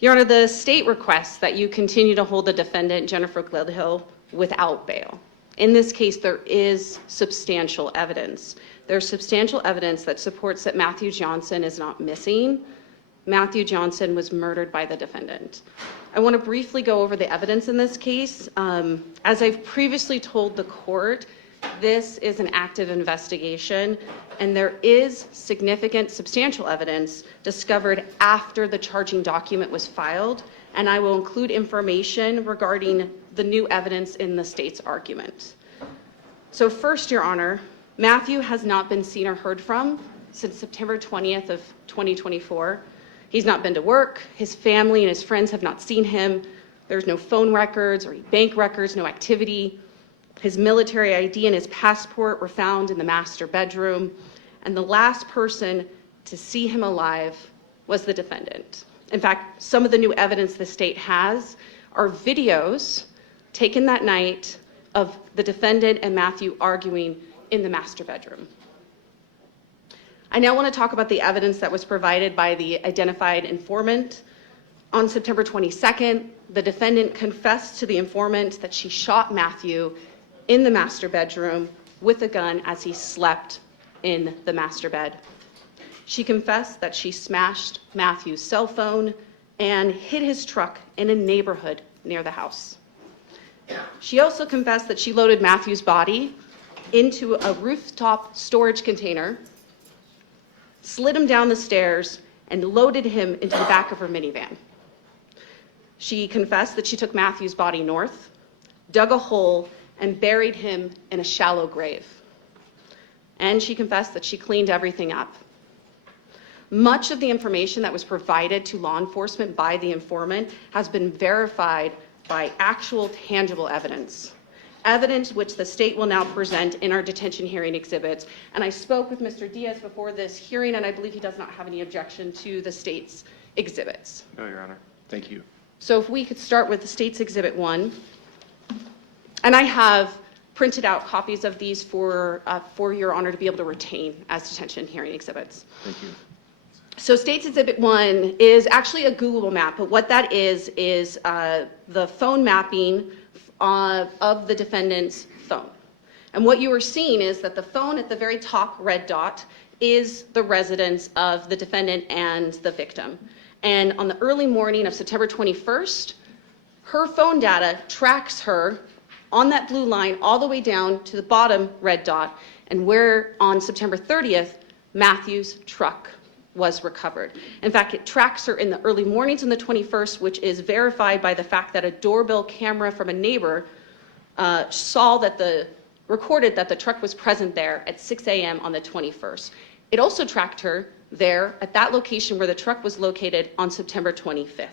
Your Honor, the state requests that you continue to hold the defendant, Jennifer Gledhill, without bail. In this case, there is substantial evidence. There's substantial evidence that supports that Matthew Johnson is not missing. Matthew Johnson was murdered by the defendant. I want to briefly go over the evidence in this case. As I've previously told the court, this is an active investigation, and there is significant, substantial evidence discovered after the charging document was filed, and I will include information regarding the new evidence in the state's argument. So first, Your Honor, Matthew has not been seen or heard from since September 20th of 2024. He's not been to work. His family and his friends have not seen him. There's no phone records or bank records, no activity. His military ID and his passport were found in the master bedroom, and the last person to see him alive was the defendant. In fact, some of the new evidence the state has are videos taken that night of the defendant and Matthew arguing in the master bedroom. I now want to talk about the evidence that was provided by the identified informant. On September 22nd, the defendant confessed to the informant that she shot Matthew in the master bedroom with a gun as he slept in the master bed. She confessed that she smashed Matthew's cell phone and hid his truck in a neighborhood near the house. She also confessed that she loaded Matthew's body into a rooftop storage container, slid him down the stairs, and loaded him into the back of her minivan. She confessed that she took Matthew's body north, dug a hole, and buried him in a shallow grave. And she confessed that she cleaned everything up. Much of the information that was provided to law enforcement by the informant has been verified by actual tangible evidence. Evidence which the state will now present in our detention hearing exhibits. And I spoke with Mr. Diaz before this hearing, and I believe he does not have any objection to the state's exhibits. No, Your Honor. Thank you. So if we could start with the state's exhibit 1. And I have printed out copies of these for Your Honor to be able to retain as detention hearing exhibits. Thank you. So state's exhibit 1 is actually a Google map, but what that is the phone mapping of the defendant's phone. And what you are seeing is that the phone at the very top red dot is the residence of the defendant and the victim. And on the early morning of September 21st, her phone data tracks her on that blue line all the way down to the bottom red dot, and where on September 30th, Matthew's truck was recovered. In fact, it tracks her in the early mornings on the 21st, which is verified by the fact that a doorbell camera from a neighbor recorded that the truck was present there at 6 a.m. on the 21st. It also tracked her there at that location where the truck was located on September 25th.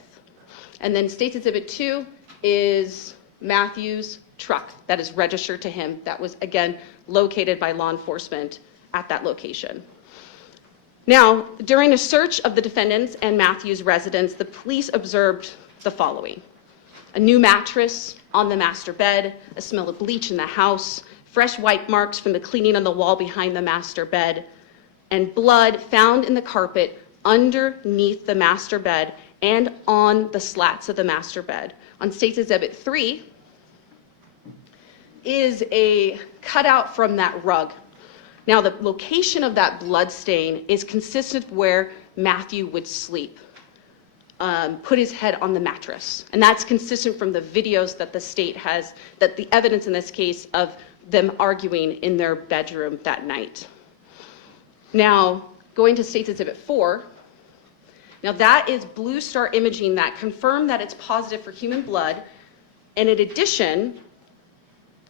And then State's Exhibit 2 is Matthew's truck that is registered to him that was, again, located by law enforcement at that location. Now, during a search of the defendant's and Matthew's residence, the police observed the following: a new mattress on the master bed, a smell of bleach in the house, fresh wipe marks from the cleaning on the wall behind the master bed, and blood found in the carpet underneath the master bed and on the slats of the master bed. On State's Exhibit 3 is a cutout from that rug. Now, the location of that blood stain is consistent with where Matthew would sleep, put his head on the mattress. And that's consistent from the videos that the state has, that the evidence in this case of them arguing in their bedroom that night. Now, going to State's Exhibit 4, now that is Blue Star imaging that confirmed that it's positive for human blood. And in addition,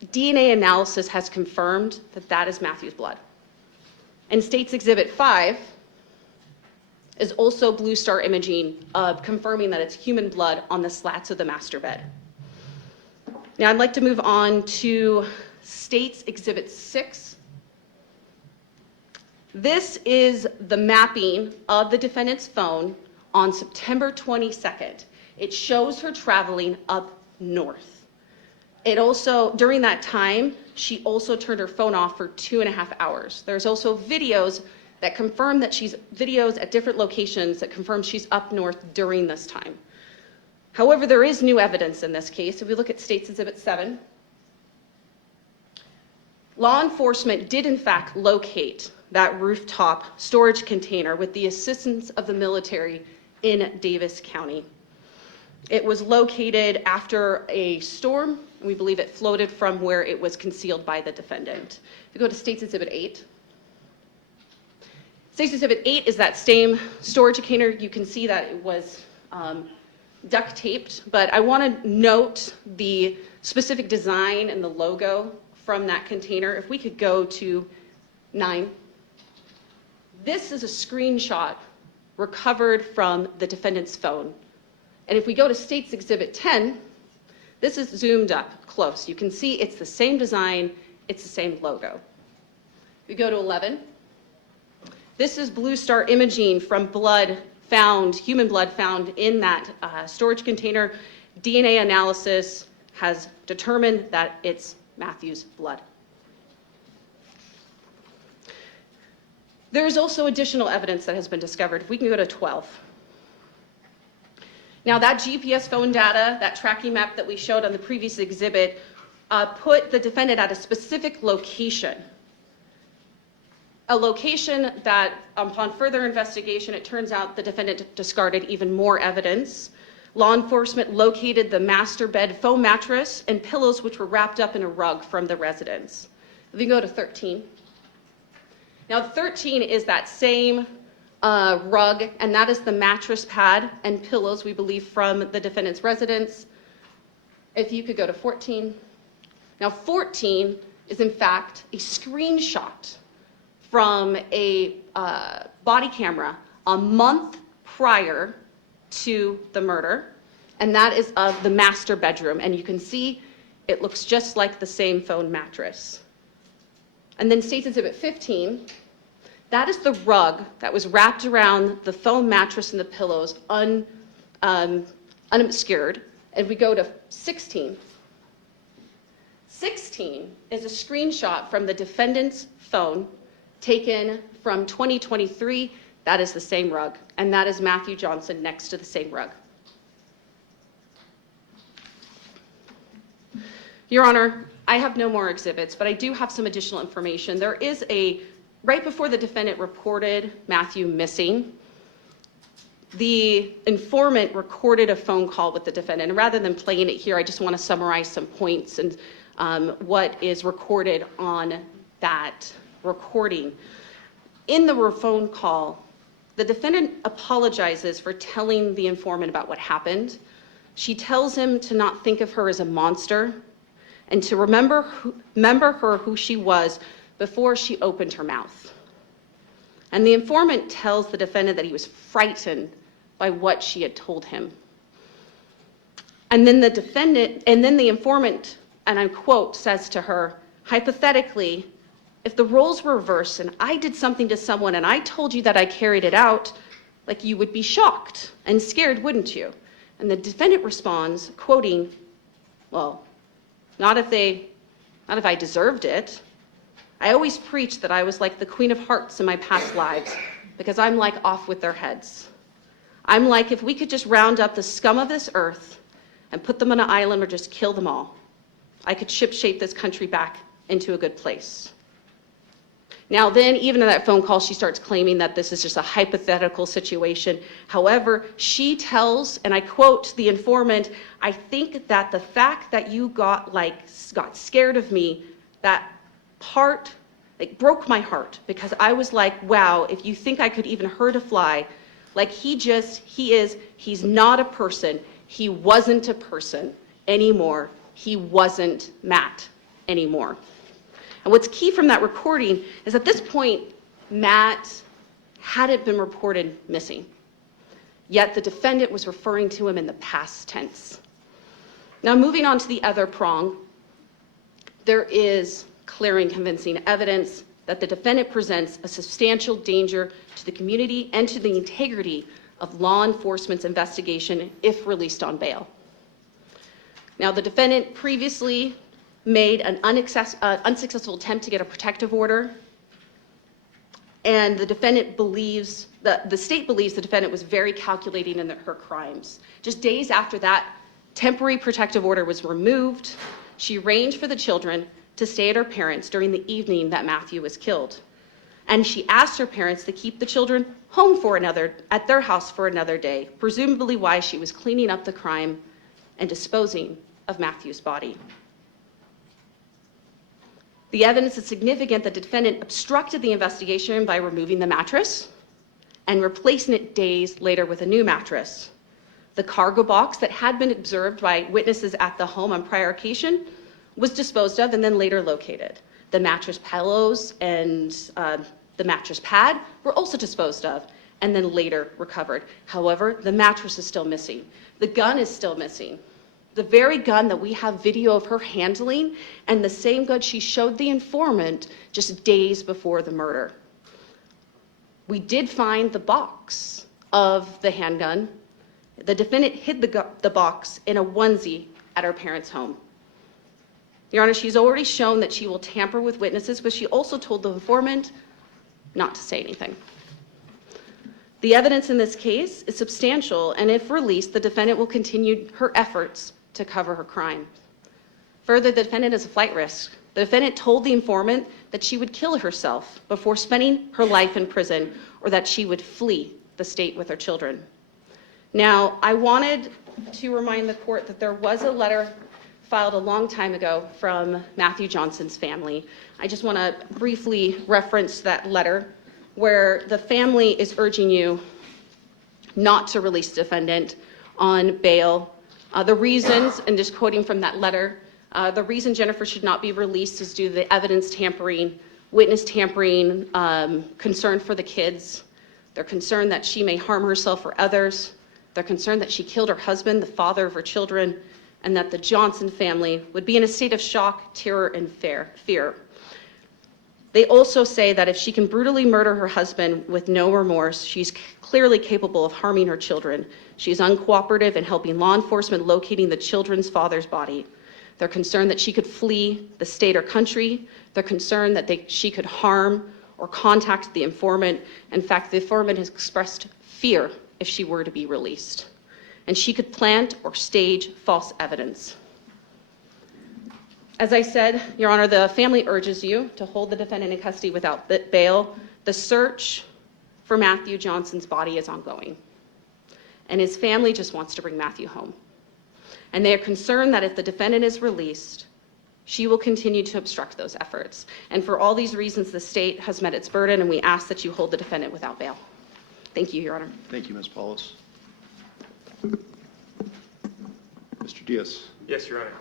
DNA analysis has confirmed that that is Matthew's blood. And State's Exhibit 5 is also Blue Star imaging confirming that it's human blood on the slats of the master bed. Now I'd like to move on to State's Exhibit 6. This is the mapping of the defendant's phone on September 22nd. It shows her traveling up north. It also, during that time, she also turned her phone off for 2.5 hours. There's also videos that confirm that videos at different locations that confirm she's up north during this time. However, there is new evidence in this case. If we look at State's Exhibit 7, law enforcement did in fact locate that rooftop storage container with the assistance of the military in Davis County. It was located after a storm. We believe it floated from where it was concealed by the defendant. If you go to State's Exhibit 8, State's Exhibit 8 is that same storage container. You can see that it was duct taped, but I want to note the specific design and the logo from that container. If we could go to 9. This is a screenshot recovered from the defendant's phone. And if we go to State's Exhibit 10, this is zoomed up close. You can see it's the same design, it's the same logo. We go to 11. This is Blue Star imaging from blood found, human blood found in that storage container. DNA analysis has determined that it's Matthew's blood. There's also additional evidence that has been discovered. If we can go to 12. Now that GPS phone data, that tracking map that we showed on the previous exhibit, put the defendant at a specific location. A location that, upon further investigation, it turns out the defendant discarded even more evidence. Law enforcement located the master bed foam mattress and pillows which were wrapped up in a rug from the residence. If we go to 13. Now 13 is that same rug, and that is the mattress pad and pillows, we believe, from the defendant's residence. If you could go to 14. Now 14 is in fact a screenshot from a body camera a month prior to the murder, and that is of the master bedroom. And you can see it looks just like the same foam mattress. And then State's Exhibit 15, that is the rug that was wrapped around the foam mattress and the pillows unobscured. And we go to 16. 16 is a screenshot from the defendant's phone taken from 2023. That is the same rug, and that is Matthew Johnson next to the same rug. Your Honor, I have no more exhibits, but I do have some additional information. There is right before the defendant reported Matthew missing, the informant recorded a phone call with the defendant. And rather than playing it here, I just want to summarize some points and what is recorded on that recording. In the phone call, the defendant apologizes for telling the informant about what happened. She tells him to not think of her as a monster and to remember her who she was before she opened her mouth. And the informant tells the defendant that he was frightened by what she had told him. And then the informant, and I quote, says to her, hypothetically, if the roles were reversed and I did something to someone and I told you that I carried it out, like, you would be shocked and scared, wouldn't you? And the defendant responds, quoting, well, not if I deserved it. I always preached that I was like the Queen of Hearts in my past lives because I'm like off with their heads. I'm like, if we could just round up the scum of this earth and put them on an island or just kill them all, I could shipshape this country back into a good place. Now then, even in that phone call, she starts claiming that this is just a hypothetical situation. However, she tells, and I quote the informant, I think that the fact that you got scared of me, that part, broke my heart, because I was like, wow, if you think I could even hurt a fly, like he's not a person. He wasn't a person anymore. He wasn't Matt anymore. And what's key from that recording is at this point, Matt hadn't been reported missing. Yet the defendant was referring to him in the past tense. Now, moving on to the other prong, there is clear and convincing evidence that the defendant presents a substantial danger to the community and to the integrity of law enforcement's investigation if released on bail. Now, the defendant previously made an unsuccessful attempt to get a protective order, and the defendant believes, the state believes the defendant was very calculating in her crimes. Just days after that temporary protective order was removed, she arranged for the children to stay at her parents' during the evening that Matthew was killed. And she asked her parents to keep the children home at their house for another day, presumably while she was cleaning up the crime and disposing of Matthew's body. The evidence is significant that the defendant obstructed the investigation by removing the mattress and replacing it days later with a new mattress. The cargo box that had been observed by witnesses at the home on prior occasion was disposed of and then later located. The mattress pillows and the mattress pad were also disposed of and then later recovered. However, the mattress is still missing. The gun is still missing. The very gun that we have video of her handling, and the same gun she showed the informant just days before the murder. We did find the box of the handgun. The defendant hid the box in a onesie at her parents' home. Your Honor, she's already shown that she will tamper with witnesses, but she also told the informant not to say anything. The evidence in this case is substantial, and if released, the defendant will continue her efforts to cover her crime. Further, the defendant is a flight risk. The defendant told the informant that she would kill herself before spending her life in prison, or that she would flee the state with her children. Now, I wanted to remind the court that there was a letter filed a long time ago from Matthew Johnson's family. I just want to briefly reference that letter where the family is urging you not to release the defendant on bail. The reasons, and just quoting from that letter, the reason Jennifer should not be released is due to the evidence tampering, witness tampering, concern for the kids. They're concerned that she may harm herself or others. They're concerned that she killed her husband, the father of her children, and that the Johnson family would be in a state of shock, terror, and fear. They also say that if she can brutally murder her husband with no remorse, she's clearly capable of harming her children. She's uncooperative in helping law enforcement locating the children's father's body. They're concerned that she could flee the state or country. They're concerned that she could harm or contact the informant. In fact, the informant has expressed fear if she were to be released. And she could plant or stage false evidence. As I said, Your Honor, the family urges you to hold the defendant in custody without bail. The search for Matthew Johnson's body is ongoing, and his family just wants to bring Matthew home. And they are concerned that if the defendant is released, she will continue to obstruct those efforts. And for all these reasons, the state has met its burden, and we ask that you hold the defendant without bail. Thank you, Your Honor. Thank you, Ms. Paulus. Mr. Diaz. Yes, Your Honor.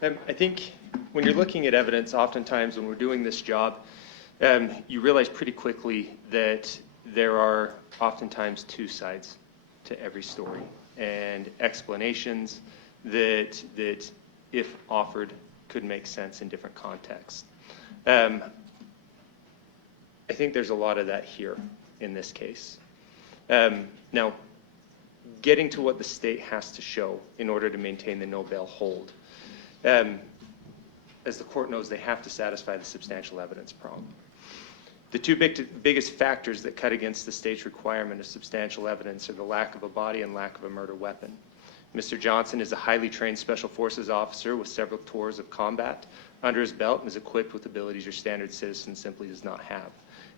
I think when you're looking at evidence, oftentimes when we're doing this job, you realize pretty quickly that there are oftentimes two sides to every story, and explanations that if offered, could make sense in different contexts. I think there's a lot of that here in this case. Now, getting to what the state has to show in order to maintain the no bail hold. As the court knows, they have to satisfy the substantial evidence problem. The two biggest factors that cut against the state's requirement of substantial evidence are the lack of a body and lack of a murder weapon. Mr. Johnson is a highly trained Special Forces officer with several tours of combat under his belt and is equipped with abilities your standard citizen simply does not have.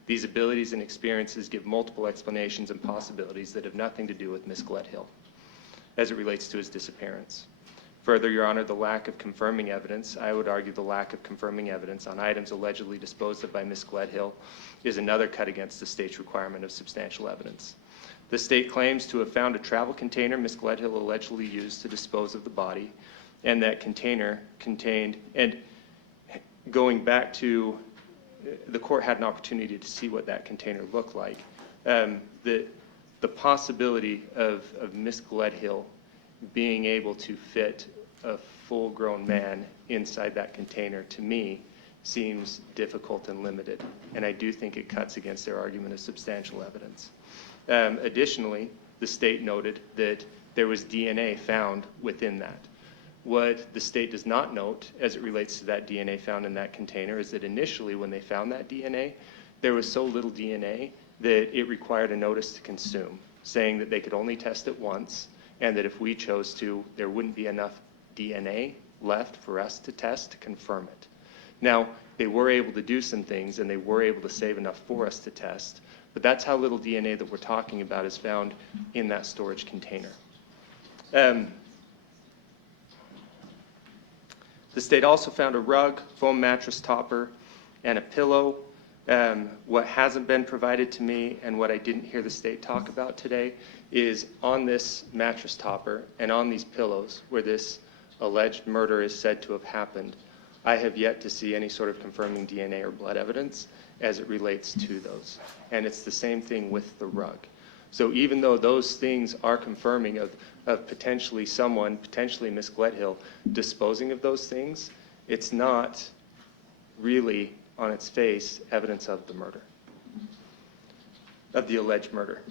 These abilities and experiences give multiple explanations and possibilities that have nothing to do with Ms. Gledhill as it relates to his disappearance. Further, Your Honor, the lack of confirming evidence, I would argue the lack of confirming evidence on items allegedly disposed of by Ms. Gledhill is another cut against the state's requirement of substantial evidence. The state claims to have found a travel container Ms. Gledhill allegedly used to dispose of the body, and that container contained, and going back to, the court had an opportunity to see what that container looked like. The possibility of Ms. Gledhill being able to fit a full-grown man inside that container, to me, seems difficult and limited. And I do think it cuts against their argument of substantial evidence. Additionally, the state noted that there was DNA found within that. What the state does not note as it relates to that DNA found in that container is that initially when they found that DNA, there was so little DNA that it required a notice to consume, saying that they could only test it once, and that if we chose to, there wouldn't be enough DNA left for us to test to confirm it. Now, they were able to do some things, and they were able to save enough for us to test, but that's how little DNA that we're talking about is found in that storage container. The state also found a rug, foam mattress topper, and a pillow. What hasn't been provided to me and what I didn't hear the state talk about today is on this mattress topper and on these pillows where this alleged murder is said to have happened, I have yet to see any sort of confirming DNA or blood evidence as it relates to those. And it's the same thing with the rug. So even though those things are confirming of potentially someone, potentially Ms. Gledhill, disposing of those things, it's not really, on its face, evidence of the murder, of the alleged murder.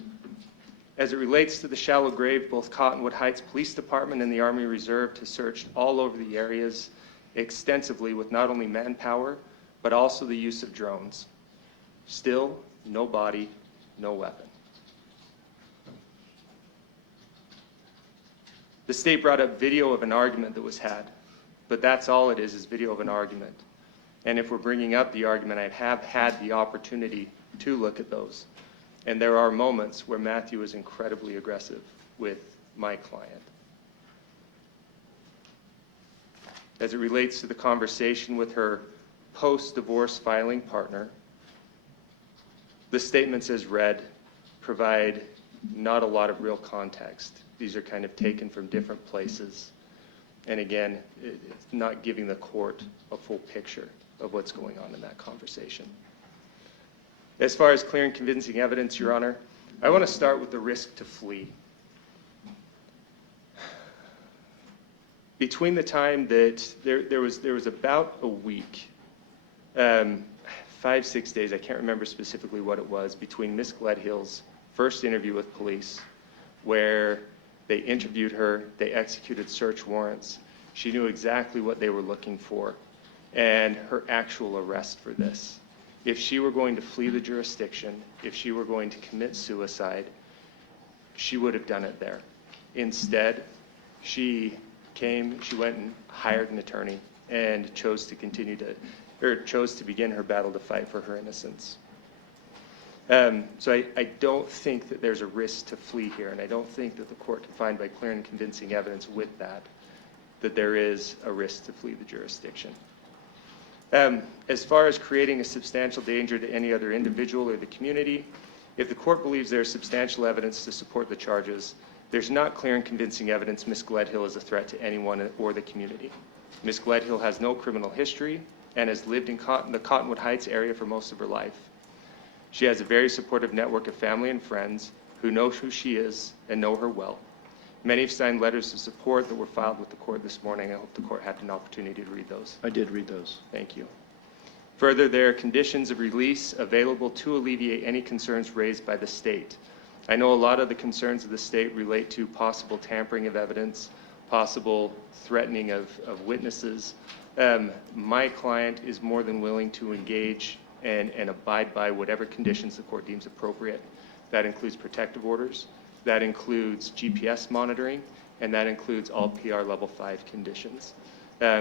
As it relates to the shallow grave, both Cottonwood Heights Police Department and the Army Reserve has searched all over the areas extensively with not only manpower, but also the use of drones. Still, no body, no weapon. The state brought up video of an argument that was had, but that's all it is video of an argument. And if we're bringing up the argument, I have had the opportunity to look at those. And there are moments where Matthew is incredibly aggressive with my client. As it relates to the conversation with her post-divorce filing partner, the statements as read provide not a lot of real context. These are kind of taken from different places. And again, it's not giving the court a full picture of what's going on in that conversation. As far as clear and convincing evidence, Your Honor, I want to start with the risk to flee. Between the time that there was about a week, 5-6 days, I can't remember specifically what it was, between Ms. Gledhill's first interview with police, where they interviewed her, they executed search warrants, she knew exactly what they were looking for, and her actual arrest for this. If she were going to flee the jurisdiction, if she were going to commit suicide, she would have done it there. Instead, she went and hired an attorney and chose to begin her battle to fight for her innocence. So I don't think that there's a risk to flee here, and I don't think that the court can find by clear and convincing evidence with that there is a risk to flee the jurisdiction. As far as creating a substantial danger to any other individual or the community, if the court believes there is substantial evidence to support the charges, there's not clear and convincing evidence Ms. Gledhill is a threat to anyone or the community. Ms. Gledhill has no criminal history and has lived in the Cottonwood Heights area for most of her life. She has a very supportive network of family and friends who know who she is and know her well. Many have signed letters of support that were filed with the court this morning. I hope the court had an opportunity to read those. I did read those. Thank you. Further, there are conditions of release available to alleviate any concerns raised by the state. I know a lot of the concerns of the state relate to possible tampering of evidence, possible threatening of witnesses. My client is more than willing to engage and abide by whatever conditions the court deems appropriate. That includes protective orders, that includes GPS monitoring, and that includes all PR level 5 conditions.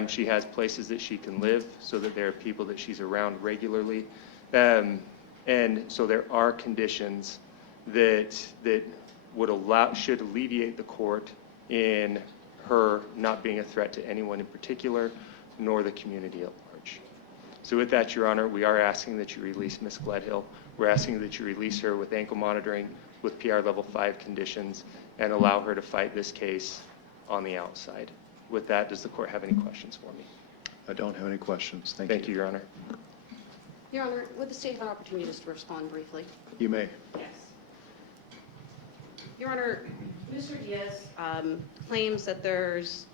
She has places that she can live so that there are people that she's around regularly. And so there are conditions that should alleviate the court in her not being a threat to anyone in particular, nor the community at large. So with that, Your Honor, we are asking that you release Ms. Gledhill. We're asking that you release her with ankle monitoring, with PR level 5 conditions, and allow her to fight this case on the outside. With that, does the court have any questions for me? I don't have any questions. Thank you. Thank you, Your Honor. Your Honor, would the state have an opportunity just to respond briefly? You may. Yes. Your Honor, Mr. Diaz claims that there's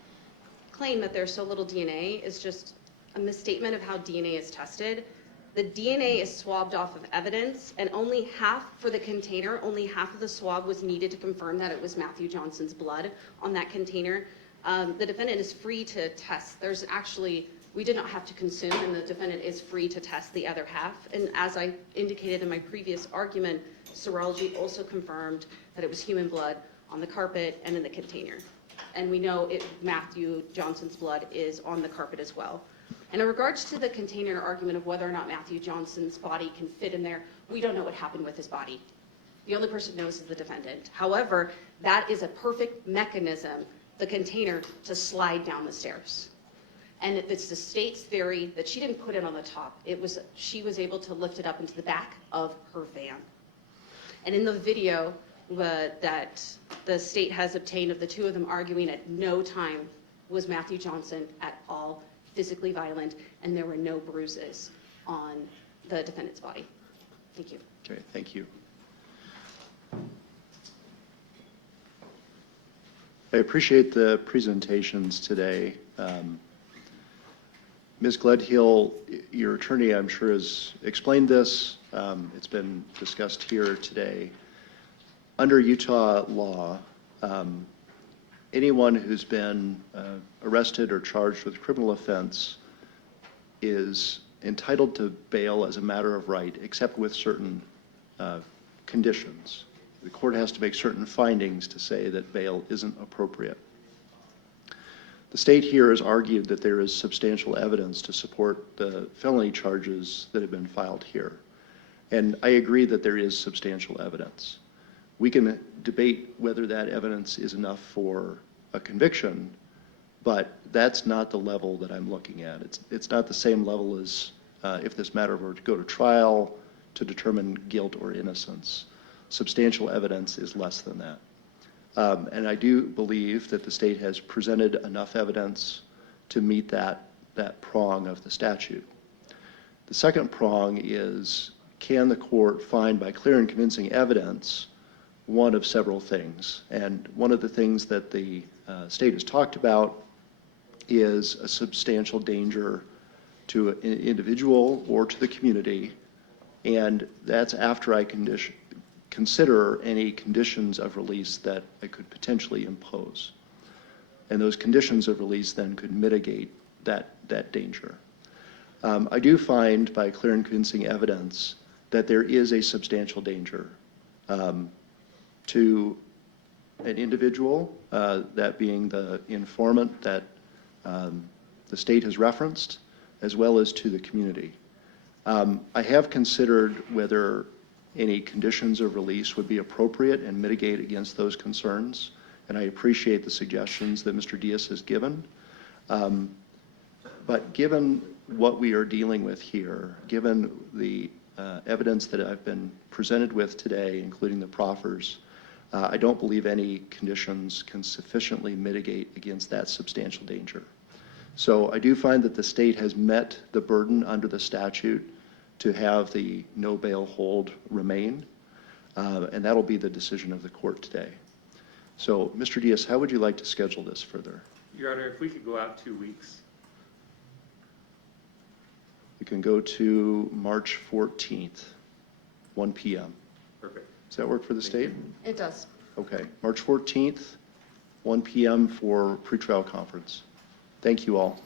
so little DNA is just a misstatement of how DNA is tested. The DNA is swabbed off of evidence, and only half for the container, only half of the swab was needed to confirm that it was Matthew Johnson's blood on that container. The defendant is free to test. There's actually, we did not have to consume, and the defendant is free to test the other half. And as I indicated in my previous argument, serology also confirmed that it was human blood on the carpet and in the container. And we know Matthew Johnson's blood is on the carpet as well. And in regards to the container argument of whether or not Matthew Johnson's body can fit in there, we don't know what happened with his body. The only person who knows is the defendant. However, that is a perfect mechanism, the container, to slide down the stairs. And it's the state's theory that she didn't put it on the top. She was able to lift it up into the back of her van. And in the video that the state has obtained of the two of them arguing, at no time was Matthew Johnson at all physically violent, and there were no bruises on the defendant's body. Thank you. Okay, thank you. I appreciate the presentations today. Ms. Gledhill, your attorney, I'm sure, has explained this. It's been discussed here today. Under Utah law, anyone who's been arrested or charged with a criminal offense is entitled to bail as a matter of right, except with certain conditions. The court has to make certain findings to say that bail isn't appropriate. The state here has argued that there is substantial evidence to support the felony charges that have been filed here. And I agree that there is substantial evidence. We can debate whether that evidence is enough for a conviction, but that's not the level that I'm looking at. It's not the same level as if this matter were to go to trial to determine guilt or innocence. Substantial evidence is less than that. And I do believe that the state has presented enough evidence to meet that prong of the statute. The second prong is, can the court find by clear and convincing evidence one of several things? And one of the things that the state has talked about is a substantial danger to an individual or to the community, and that's after I consider any conditions of release that I could potentially impose. And those conditions of release then could mitigate that danger. I do find by clear and convincing evidence that there is a substantial danger to an individual, that being the informant that the state has referenced, as well as to the community. I have considered whether any conditions of release would be appropriate and mitigate against those concerns, and I appreciate the suggestions that Mr. Diaz has given. But given what we are dealing with here, given the evidence that I've been presented with today, including the proffers, I don't believe any conditions can sufficiently mitigate against that substantial danger. So I do find that the state has met the burden under the statute to have the no bail hold remain, and that'll be the decision of the court today. So, Mr. Diaz, how would you like to schedule this further? Your Honor, if we could go out 2 weeks. We can go to March 14th, 1 p.m. Perfect. Does that work for the state? It does. Okay, March 14th, 1 p.m. for pretrial conference. Thank you all.